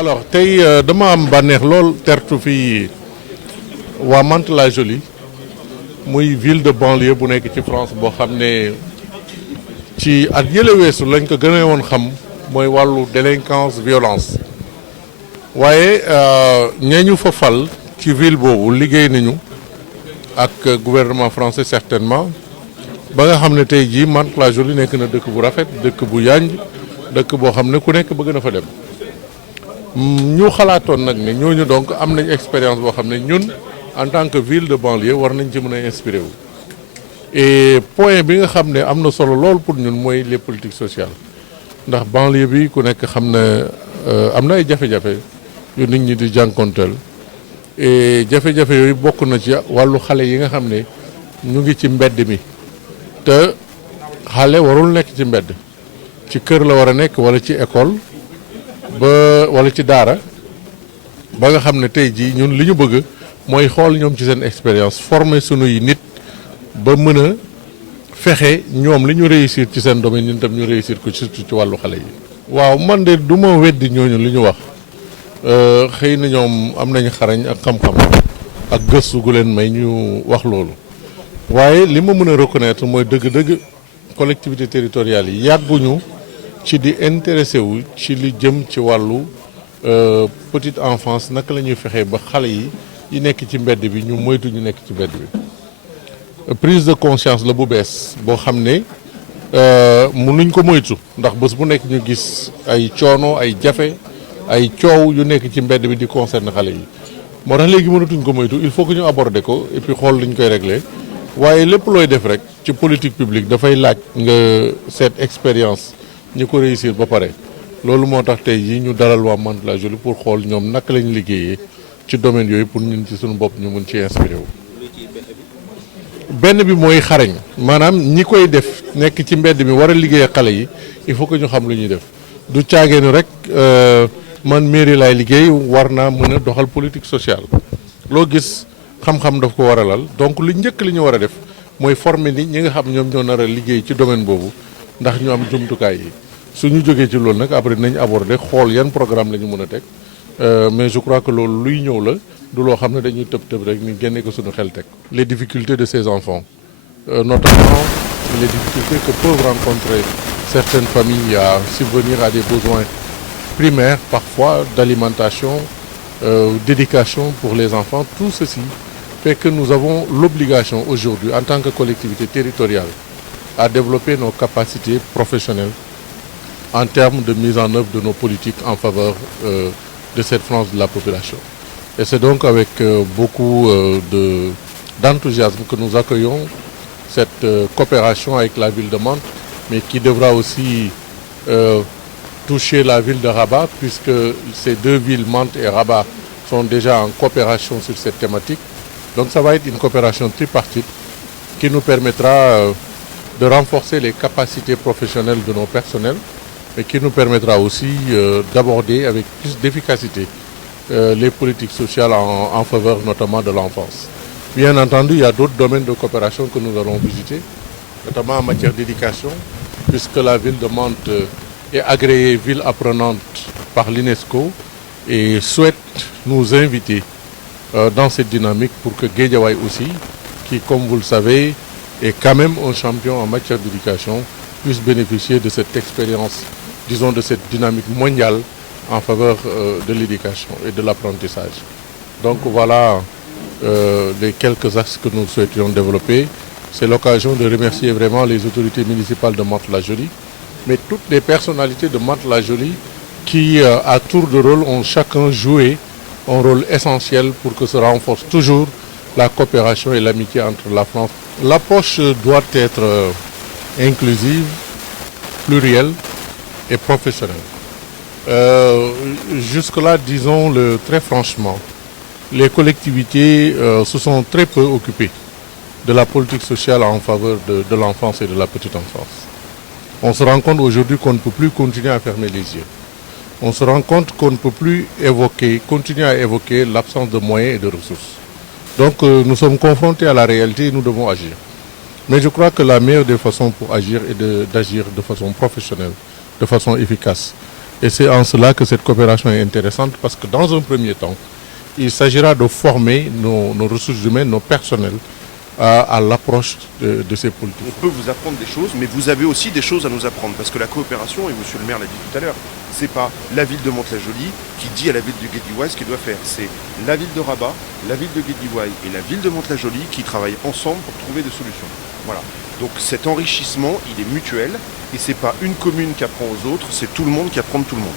alors tey dama am bànneex lool tertu fii waa Mantes-la-Jolie muy ville de banlieue bu nekk ci France boo xam ne ci at yële weesu lañ ko gën a woon xam mooy wàllu délinquance violence waaye ñee ñu fa fal ci ville boobu liggéey nañu ak gouvernement français certainement ba nga xam ne tey jii Mantes-la-Jolie nekk na dëkk bu rafet dëkk bu yanj dëkk boo xam ne ku nekk bëgg na fa dem ñu xalaatoon nag ne ñooñu donc am nañ expérience boo xam ne ñun en tant que ville de banlieue war nañ ci mën a inspiré wu et point bi nga xam ne am na solo lool pour ñun mooy les politiques sociales ndax banlieue bi ku nekk xam ne am na ay jafe-jafe yu nit ñi di jànkonteel et jafe-jafe yooyu bokk na ci wàllu xale yi nga xam ne ñu ngi ci mbedd mi te xale warul nekk ci mbedd ci kër la war a nekk wala ci école ba wala ci daara ba nga xam ne tey jii ñun li ñu bëgg mooy xool ñoom ci seen expérience former sunuy nit ba mën a fexe ñoom li ñu réussir ci seen domaine ñun tam ñu réussir ko surtout ci wàllu xale yi. waaw man de du ma weddi ñooñu li ñu wax xëy na ñoom am nañu xarañ ak xam-xam ak gëstu gu leen may ñu wax loolu waaye li ma mën a reconnaître mooy dëgg-dëgg collectivités territoriales yi yàgguñu ci di intéressé wu ci li jëm ci wàllu petite enfance naka la ñuy fexee ba xale yi nekk ci mbedd bi ñu moytu ñu nekk ci mbedd bi prise de conscience la bu bees boo xam ne mënuñ ko moytu ndax bés bu nekk ñu gis ay coono ay jafe ay coow yu nekk ci mbedd bi di concerner xale yi moo tax léegi mënatuñ ko moytu il faut que ñu aborder ko et puis xool luñ koy régler waaye lépp looy def rek ci politique publique dafay laaj nga seet expérience ñi ko réussir ba pare loolu moo tax tey jii ñu dalal waa Mantes-la-Jolie pour xool ñoom naka lañ liggéeyee ci domaine yooyu pour ñun ci suñu bopp ñu mun ci inspiré wu. benn bi mooy xarañ maanaam ñi koy def nekk ci mbedd mi war a liggéey xale yi il faut que ñu xam lu ñuy def du caageenu rek man mairie laay liggéey war naa mën a doxal politique sociale loo gis xam-xam daf ko war a lal donc lu njëkk li ñu war a def mooy former ni ñi nga xam ñoom ñoo nar a liggéey ci domaine boobu ndax ñu am jumtukaay yi suñu jógee ci loolu nag après nañ aborder xool yan programme la ñu mën a teg mais je crois que loolu luy ñëw la du loo xam ne dañuy tëb rek ñu génne ko suñu xel teg. les difficultés de ces enfants notamment les difficultés que peuvent rencontrer certaines familles à subvenir à des besoins primaires parfois d'alimentation d'éducation pour les enfants tout ceci fait que nous avons l'obligation aujourd'hui en tant que collectivité territoriale à développer nos capacités professionnelles en termes de mise en œuvre de nos politiques en faveur de cette frange de la population. Et c'est donc avec beaucoup d'enthousiasme que nous accueillons cette coopération avec la ville de Mantes, mais qui devra aussi toucher la ville de Rabat, puisque ces deux villes, Mantes et Rabat, sont déjà en coopération sur cette thématique. Donc ça va être une coopération tripartite qui nous permettra de renforcer les capacités professionnelles de nos personnels et qui nous permettra aussi d'aborder avec plus d'efficacité les politiques sociales en faveur notamment de l'enfance. Bien entendu, il y a d'autres domaines de coopération que nous allons visiter, notamment en matière d'éducation, puisque la ville de Mantes est agréée ville apprenante par l'UNESCO et souhaite nous inviter dans cette dynamique pour que Guédiawaye aussi, qui comme vous le savez, est quand même un champion en matière d'éducation, puisse bénéficier de cette expérience, disons de cette dynamique mondiale en faveur de l'éducation et de l'apprentissage. Donc voilà les quelques axes que nous souhaitions développer. C'est l'occasion de remercier vraiment les autorités municipales de Mantes-la-Jolie, mais toutes les personnalités de Mantes-la-Jolie qui, à tour de rôle, ont chacun joué un rôle essentiel pour que se renforce toujours la coopération et l'amitié entre la France. L'approche doit être inclusive, plurielle et professionnelle. Jusque-là, disons-le très franchement, les collectivités se sont très peu occupées de la politique sociale en faveur de l'enfance et de la petite enfance. On se rend compte aujourd'hui qu'on ne peut plus continuer à fermer les yeux. On se rend compte qu'on ne peut plus continuer à évoquer l'absence de moyens et de ressources. Donc nous sommes confrontés à la réalité et nous devons agir. Mais je crois que la meilleure des façons pour agir est d'agir de façon professionnelle, de façon efficace. Et c'est en cela que cette coopération est intéressante parce que dans un premier temps, il s'agira de former nos ressources humaines, nos personnels à l'approche de ces politiques. On peut vous apprendre des choses, mais vous avez aussi des choses à nous apprendre. Parce que la coopération, et monsieur le maire l'a dit tout à l'heure, c'est pas la ville de Mantes-la-Jolie qui dit à la ville de Guédiouaï ce qu'elle doit faire. C'est la ville de Rabat, la ville de Guédiouaï et la ville de Mantes-la-Jolie qui travaillent ensemble pour trouver des solutions. Voilà. Donc cet enrichissement, il est mutuel et c'est pas une commune qui apprend aux autres, c'est tout le monde qui apprend de tout le monde.